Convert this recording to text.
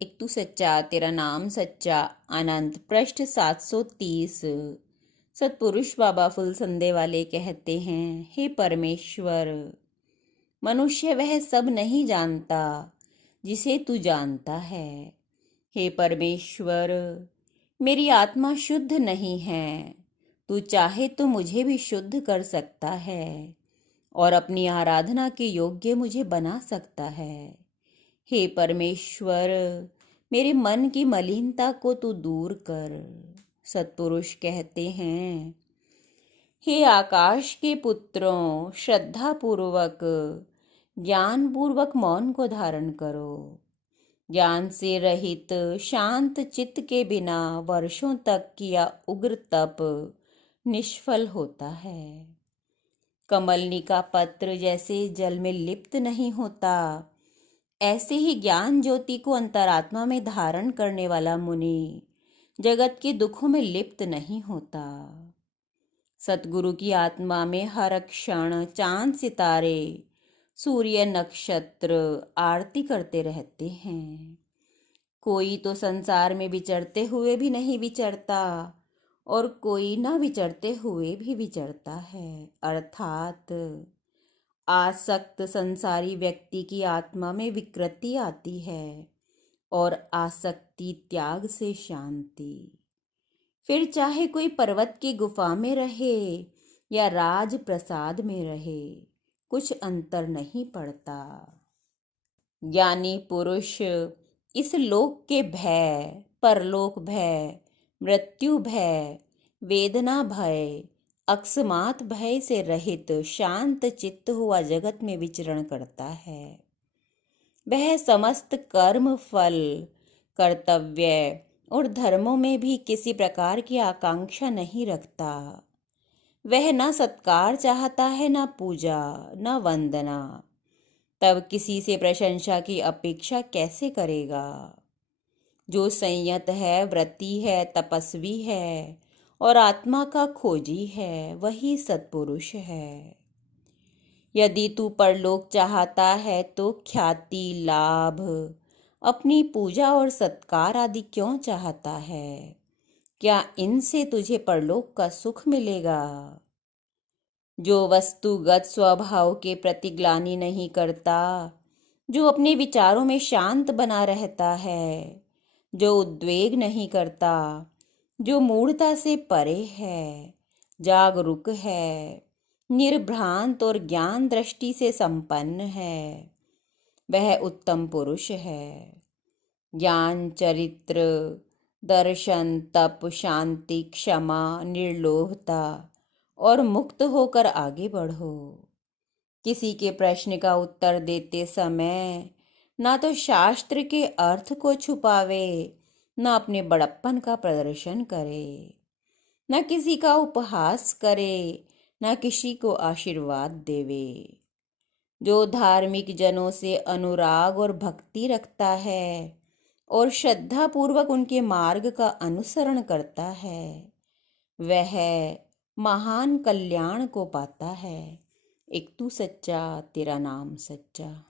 एक तू सच्चा तेरा नाम सच्चा। अनंत पृष्ठ 730। सतपुरुष बाबा फुल संदे वाले कहते हैं, हे परमेश्वर, मनुष्य वह सब नहीं जानता जिसे तू जानता है। हे परमेश्वर, मेरी आत्मा शुद्ध नहीं है, तू चाहे तो मुझे भी शुद्ध कर सकता है और अपनी आराधना के योग्य मुझे बना सकता है। हे परमेश्वर, मेरे मन की मलिनता को तू दूर कर। सतपुरुष कहते हैं, हे आकाश के पुत्रों, श्रद्धा पूर्वक ज्ञान पूर्वक मौन को धारण करो। ज्ञान से रहित शांत चित्त के बिना वर्षों तक किया उग्र तप निष्फल होता है। कमलनी का पत्र जैसे जल में लिप्त नहीं होता, ऐसे ही ज्ञान ज्योति को अंतरात्मा में धारण करने वाला मुनि जगत के दुखों में लिप्त नहीं होता। सतगुरु की आत्मा में हर क्षण चांद सितारे, सूर्य नक्षत्र आरती करते रहते हैं। कोई तो संसार में विचरते हुए भी नहीं विचरता और कोई न विचरते हुए भी विचरता है। अर्थात आसक्त संसारी व्यक्ति की आत्मा में विकृति आती है और आसक्ति त्याग से शांति। फिर चाहे कोई पर्वत की गुफा में रहे या राज प्रसाद में रहे, कुछ अंतर नहीं पड़ता। ज्ञानी पुरुष इस लोक के भय, परलोक भय, मृत्यु भय, वेदना भय, अकस्मात भय से रहित शांत चित्त हुआ जगत में विचरण करता है। वह समस्त कर्म, फल, कर्तव्य और धर्मों में भी किसी प्रकार की आकांक्षा नहीं रखता। वह न सत्कार चाहता है, न पूजा, न वंदना। तब किसी से प्रशंसा की अपेक्षा कैसे करेगा? जो संयत है, व्रती है, तपस्वी है और आत्मा का खोजी है, वही सत्पुरुष है। यदि तू परलोक चाहता है तो ख्याति, लाभ, अपनी पूजा और सत्कार आदि क्यों चाहता है? क्या इनसे तुझे परलोक का सुख मिलेगा? जो वस्तुगत स्वभाव के प्रति ग्लानि नहीं करता, जो अपने विचारों में शांत बना रहता है, जो उद्वेग नहीं करता, जो मूढ़ता से परे है, जागरूक है, निर्भ्रांत और ज्ञान दृष्टि से संपन्न है, वह उत्तम पुरुष है। ज्ञान, चरित्र, दर्शन, तप, शांति, क्षमा, निर्लोभता और मुक्त होकर आगे बढ़ो। किसी के प्रश्न का उत्तर देते समय ना तो शास्त्र के अर्थ को छुपावे, न अपने बड़प्पन का प्रदर्शन करे, न किसी का उपहास करे, न किसी को आशीर्वाद देवे। जो धार्मिक जनों से अनुराग और भक्ति रखता है और श्रद्धा पूर्वक उनके मार्ग का अनुसरण करता है, वह महान कल्याण को पाता है। एक तू सच्चा तेरा नाम सच्चा।